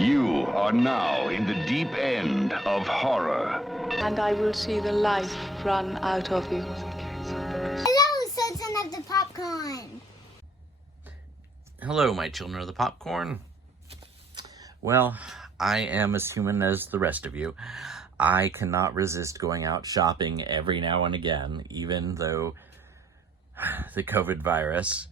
You are now in the deep end of horror. And I will see the life run out of you. Hello, Sultan of the Popcorn. Hello, my children of the popcorn. Well, I am as human as the rest of you. I cannot resist going out shopping every now and again, even though the COVID virus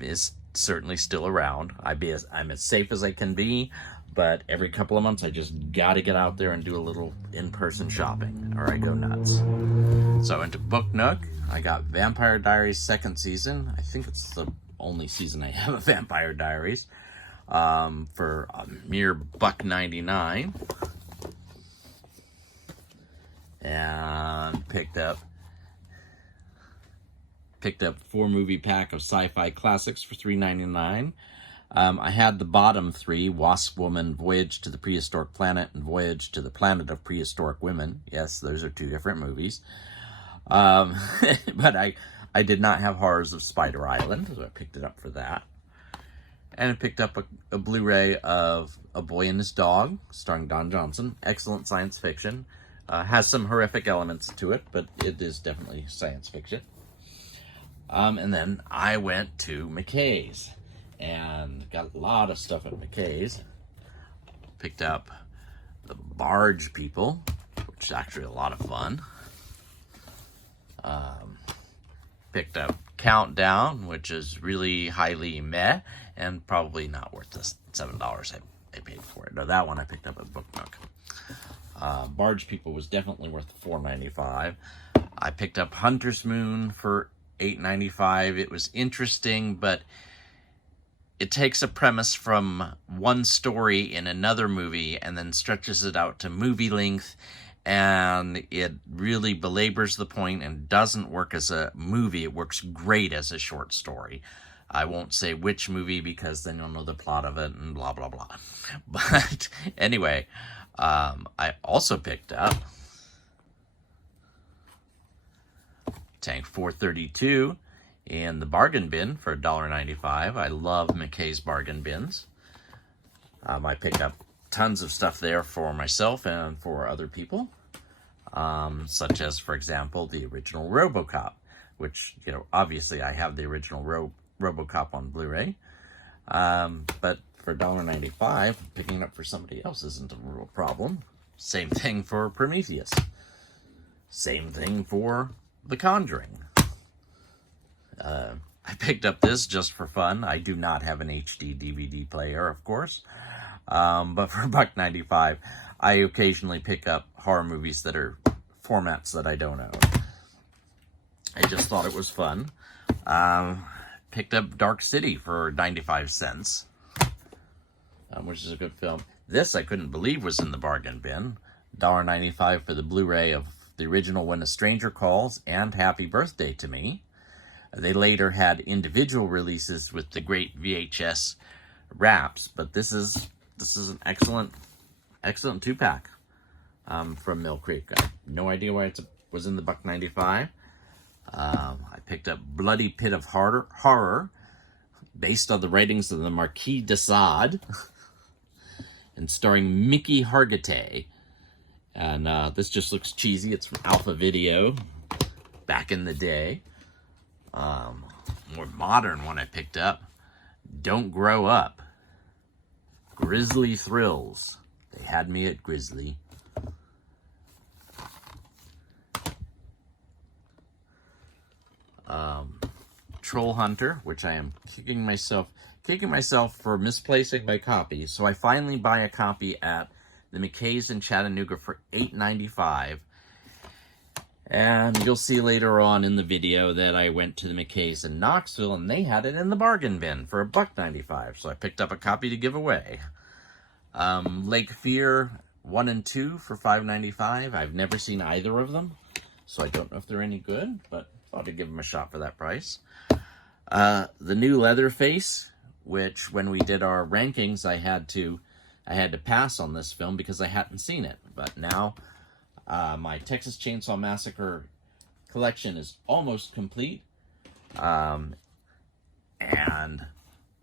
is certainly still around. I'm as safe as I can be, but every couple of months I just gotta get out there and do a little in-person shopping, or I go nuts. So I went to Book Nook. I got Vampire Diaries second season. I think it's the only season I have of Vampire Diaries, for a mere $1.99. And picked up 4-movie pack of sci-fi classics for $3.99. I had the bottom 3, Wasp Woman, Voyage to the Prehistoric Planet, and Voyage to the Planet of Prehistoric Women. Yes, those are 2 different movies. But I did not have Horrors of Spider Island, so I picked it up for that. And I picked up a Blu-ray of A Boy and His Dog, starring Don Johnson. Excellent science fiction. Has some horrific elements to it, but it is definitely science fiction. And then I went to McKays and got a lot of stuff at McKays. Picked up The Barge People, which is actually a lot of fun. Picked up Countdown, which is really highly meh and probably not worth the $7 I paid for it. No, that one I picked up at Book Nook. Barge People was definitely worth $4.95. I picked up Hunter's Moon for $8.95. It was interesting, but it takes a premise from one story in another movie and then stretches it out to movie length, and it really belabors the point and doesn't work as a movie. It works great as a short story. I won't say which movie because then you'll know the plot of it and blah, blah, blah. But anyway, I also picked up Tank 432 in the bargain bin for $1.95. I love McKay's bargain bins. I pick up tons of stuff there for myself and for other people, such as, for example, the original RoboCop, which, obviously I have the original RoboCop on Blu-ray, but for $1.95, picking it up for somebody else isn't a real problem. Same thing for Prometheus. Same thing for The Conjuring. I picked up this just for fun. I do not have an HD DVD player, of course. But for $1.95, I occasionally pick up horror movies that are formats that I don't own. I just thought it was fun. Picked up Dark City for 95 cents, which is a good film. This I couldn't believe was in the bargain bin. $1.95 for the Blu-ray of the original When a Stranger Calls and Happy Birthday to Me. They later had individual releases with the great VHS wraps, but this is an excellent 2-pack from Mill Creek. I have no idea why it was in the $1.95. I picked up Bloody Pit of Horror, based on the writings of the Marquis de Sade, and starring Mickey Hargitay. And this just looks cheesy. It's from Alpha Video back in the day. More modern one I picked up, Don't Grow Up. Grizzly Thrills. They had me at Grizzly. Troll Hunter, which I am kicking myself for misplacing my copy. So I finally buy a copy at the McKays in Chattanooga for $8.95. And you'll see later on in the video that I went to the McKays in Knoxville and they had it in the bargain bin for $1.95. So I picked up a copy to give away. Lake Fear 1 and 2 for $5.95. I've never seen either of them, so I don't know if they're any good, but thought I'd give them a shot for that price. The new Leatherface, which when we did our rankings, I had to pass on this film because I hadn't seen it. But now my Texas Chainsaw Massacre collection is almost complete. And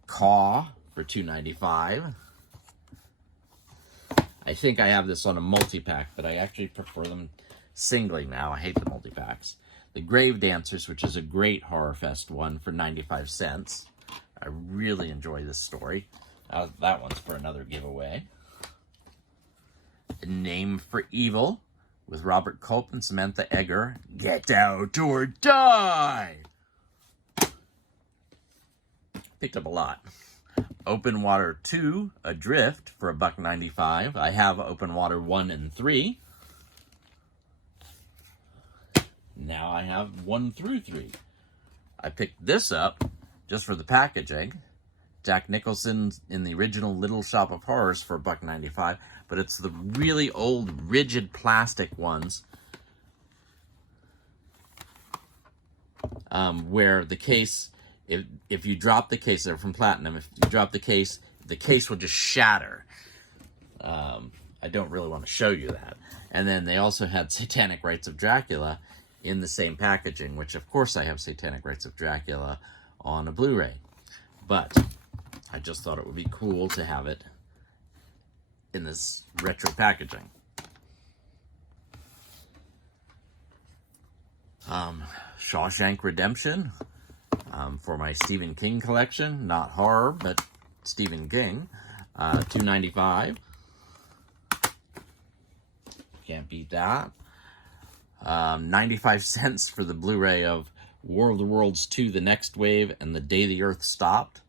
Caw for $2.95. I think I have this on a multi-pack, but I actually prefer them singly now. I hate the multi-packs. The Grave Dancers, which is a great Horror Fest one for 95 cents. I really enjoy this story. That one's for another giveaway. A Name for Evil with Robert Culp and Samantha Eggar. Get out or die! Picked up a lot. Open Water 2, Adrift for $1.95. I have Open Water 1 and 3. Now I have 1 through 3. I picked this up just for the packaging. Jack Nicholson in the original Little Shop of Horrors for $1.95, but it's the really old, rigid plastic ones where the case, if you drop the case, they're from Platinum, if you drop the case will just shatter. I don't really want to show you that. And then they also had Satanic Rites of Dracula in the same packaging, which of course I have Satanic Rites of Dracula on a Blu-ray. But I just thought it would be cool to have it in this retro packaging. Shawshank Redemption for my Stephen King collection. Not horror, but Stephen King. $2.95. Can't beat that. 95 cents for the Blu-ray of War of the Worlds 2, The Next Wave, and The Day the Earth Stopped.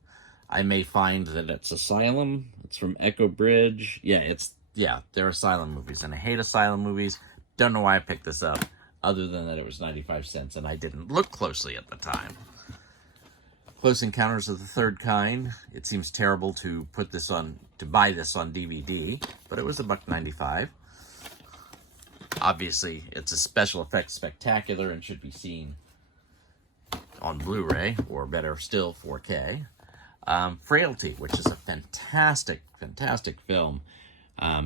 I may find that it's Asylum. It's from Echo Bridge. Yeah, they're Asylum movies, and I hate Asylum movies. Don't know why I picked this up, other than that it was 95 cents, and I didn't look closely at the time. Close Encounters of the Third Kind. It seems terrible to buy this on DVD, but it was $1.95. Obviously, it's a special effects spectacular and should be seen on Blu-ray, or better still, 4K. Frailty, which is a fantastic, fantastic film,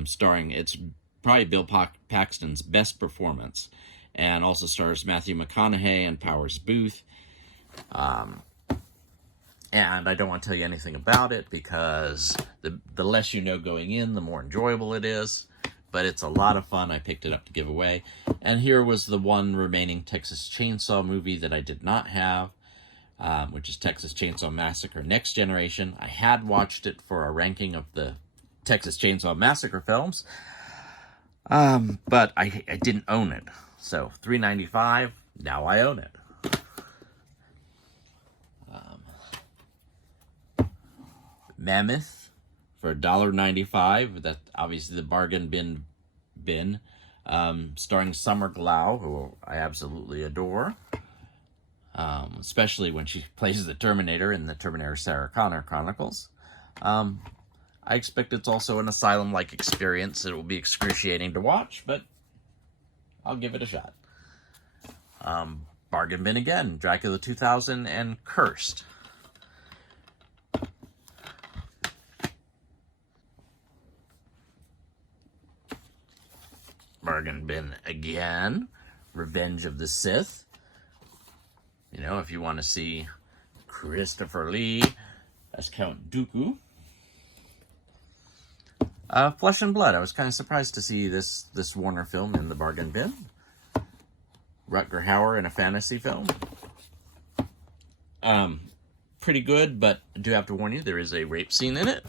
starring, it's probably Bill Paxton's best performance, and also stars Matthew McConaughey and Powers Booth. And I don't want to tell you anything about it, because the less you know going in, the more enjoyable it is. But it's a lot of fun. I picked it up to give away. And here was the one remaining Texas Chainsaw movie that I did not have, which is Texas Chainsaw Massacre Next Generation. I had watched it for a ranking of the Texas Chainsaw Massacre films, but I didn't own it. So $3.95, now I own it. Mammoth for $1.95. That's obviously the bargain bin. Starring Summer Glau, who I absolutely adore. Especially when she plays the Terminator in the Terminator Sarah Connor Chronicles. I expect it's also an Asylum-like experience. It will be excruciating to watch, but I'll give it a shot. Bargain bin again, Dracula 2000 and Cursed. Bargain bin again, Revenge of the Sith. You know, if you want to see Christopher Lee as Count Dooku. Flesh and Blood. I was kind of surprised to see this Warner film in the bargain bin. Rutger Hauer in a fantasy film. Pretty good, but I do have to warn you, there is a rape scene in it.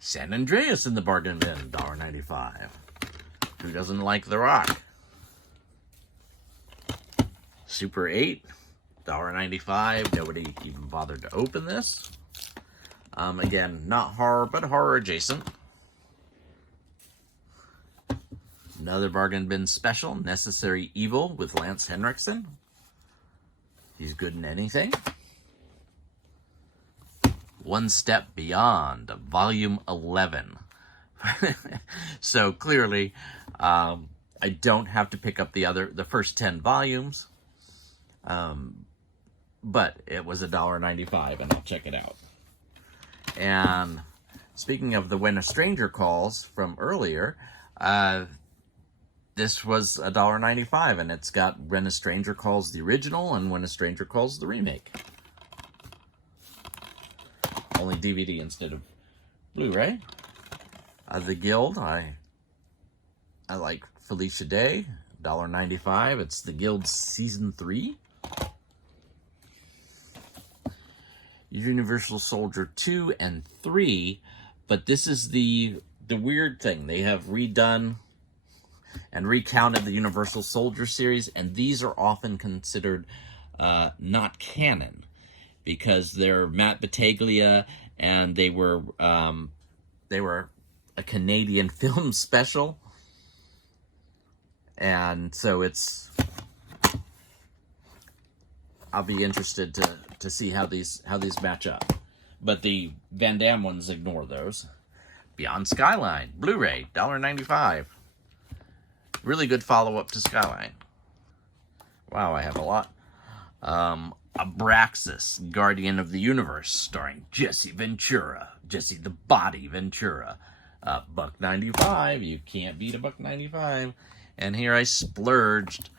San Andreas in the bargain bin, $1.95. Who doesn't like The Rock? Super 8, $1.95. Nobody even bothered to open this. Again, not horror, but horror adjacent. Another bargain bin special, Necessary Evil with Lance Henriksen. He's good in anything. One Step Beyond, Volume 11. So clearly, I don't have to pick up the first 10 volumes. But it was $1.95, and I'll check it out. And speaking of the When a Stranger Calls from earlier, this was $1.95, and it's got When a Stranger Calls the original and When a Stranger Calls the remake. Only DVD instead of Blu-ray. The Guild, I like Felicia Day, $1.95. It's The Guild Season 3. Universal Soldier 2 and 3, but this is the weird thing. They have redone and recounted the Universal Soldier series, and these are often considered not canon because they're Matt Battaglia, and they were a Canadian film special, and so I'll be interested to see how these match up. But the Van Damme ones, ignore those. Beyond Skyline, Blu-ray, $1.95. Really good follow-up to Skyline. Wow, I have a lot. Abraxas, Guardian of the Universe, starring Jesse Ventura. Jesse the Body Ventura. $1.95. You can't beat a $1.95. And here I splurged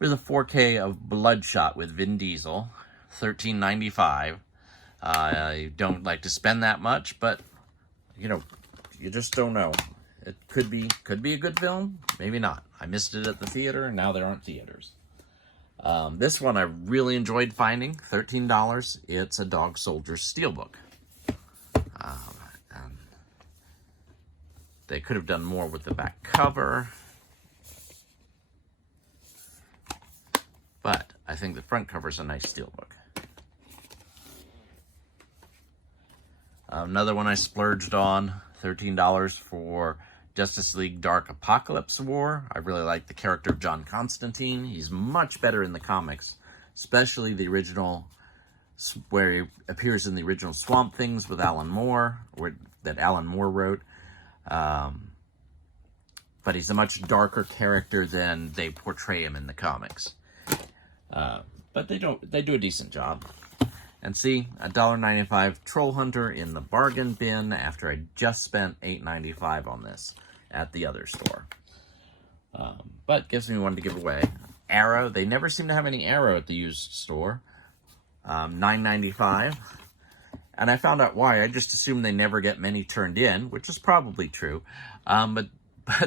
with a 4K of Bloodshot with Vin Diesel, $13.95. I don't like to spend that much, but you just don't know. It could be a good film, maybe not. I missed it at the theater, and now there aren't theaters. This one I really enjoyed finding, $13. It's a Dog Soldier Steelbook. And they could have done more with the back cover, but I think the front cover is a nice steelbook. Another one I splurged on, $13 for Justice League Dark Apocalypse War. I really like the character of John Constantine. He's much better in the comics, especially the original, where he appears in the original Swamp Things with Alan Moore, that Alan Moore wrote. But he's a much darker character than they portray him in the comics. But they do a decent job. And see, $1.95 Troll Hunter in the bargain bin after I just spent $8.95 on this at the other store. But gives me one to give away. Arrow, they never seem to have any Arrow at the used store. $9.95. And I found out why. I just assumed they never get many turned in, which is probably true. But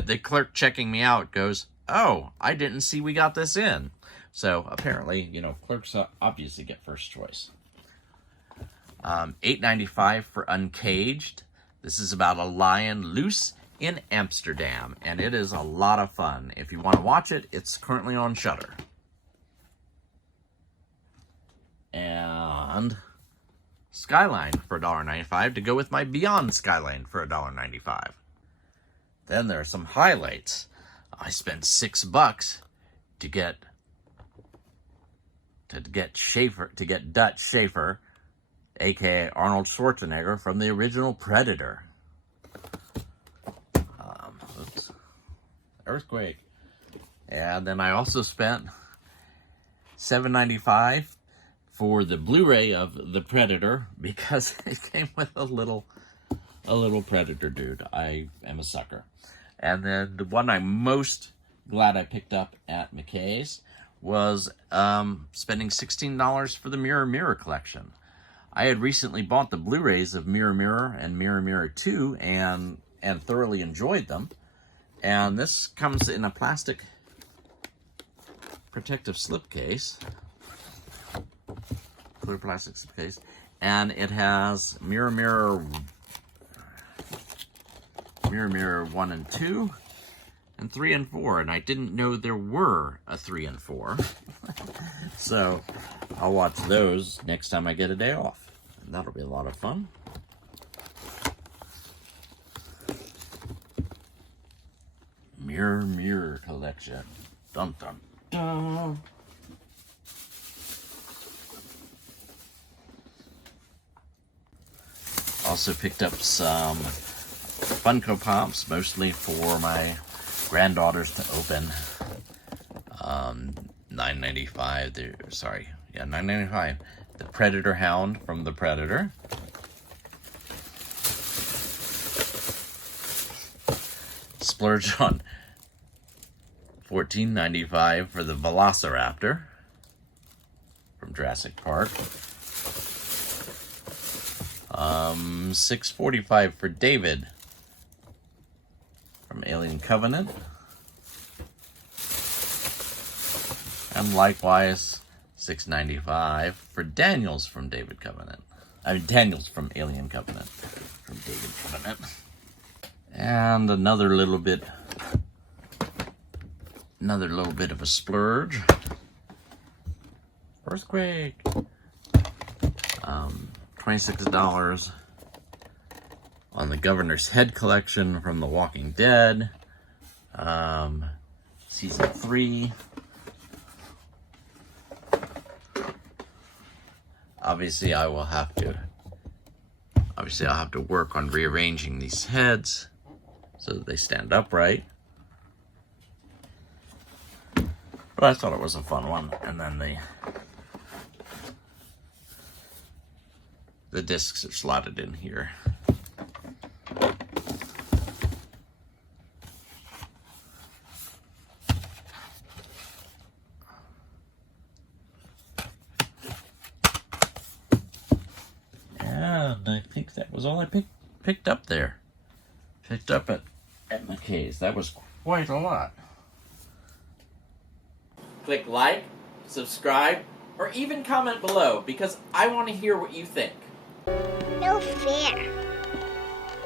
the clerk checking me out goes, "Oh, I didn't see we got this in." So apparently, clerks obviously get first choice. $8.95 for Uncaged. This is about a lion loose in Amsterdam, and it is a lot of fun. If you want to watch it, it's currently on Shudder. And Skyline for $1.95 to go with my Beyond Skyline for $1.95. Then there are some highlights. I spent $6 to get Dutch Schaefer, aka Arnold Schwarzenegger, from the original Predator. Earthquake. And then I also spent $7.95 for the Blu-ray of The Predator because it came with a little Predator dude. I am a sucker. And then the one I'm most glad I picked up at McKays was spending $16 for the Mirror Mirror collection. I had recently bought the Blu-rays of Mirror Mirror and Mirror Mirror 2 and thoroughly enjoyed them. And this comes in a plastic protective slipcase. Clear plastic slipcase. And it has Mirror Mirror 1 and 2 and 3 and 4. And I didn't know there were a 3 and 4. So I'll watch those next time I get a day off. And that'll be a lot of fun. Mirror Mirror collection. Dun dun dun. Also picked up some Funko Pops, mostly for my granddaughters to open. $9.95. Sorry, yeah, $9.95. The Predator Hound from The Predator. Splurge on $14.95 for the Velociraptor from Jurassic Park. $6.45 for David from Alien Covenant. And likewise, $6.95 for Daniels from David Covenant. Daniels from Alien Covenant. From David Covenant. And another little bit of a splurge. Earthquake. $26 on the Governor's Head collection from The Walking Dead. Season 3. Obviously, I'll have to work on rearranging these heads so that they stand upright. But I thought it was a fun one. And then the discs are slotted in here. And I think that was all I picked up there. Picked up at McKays. That was quite a lot. Click like, subscribe, or even comment below because I want to hear what you think. No fair.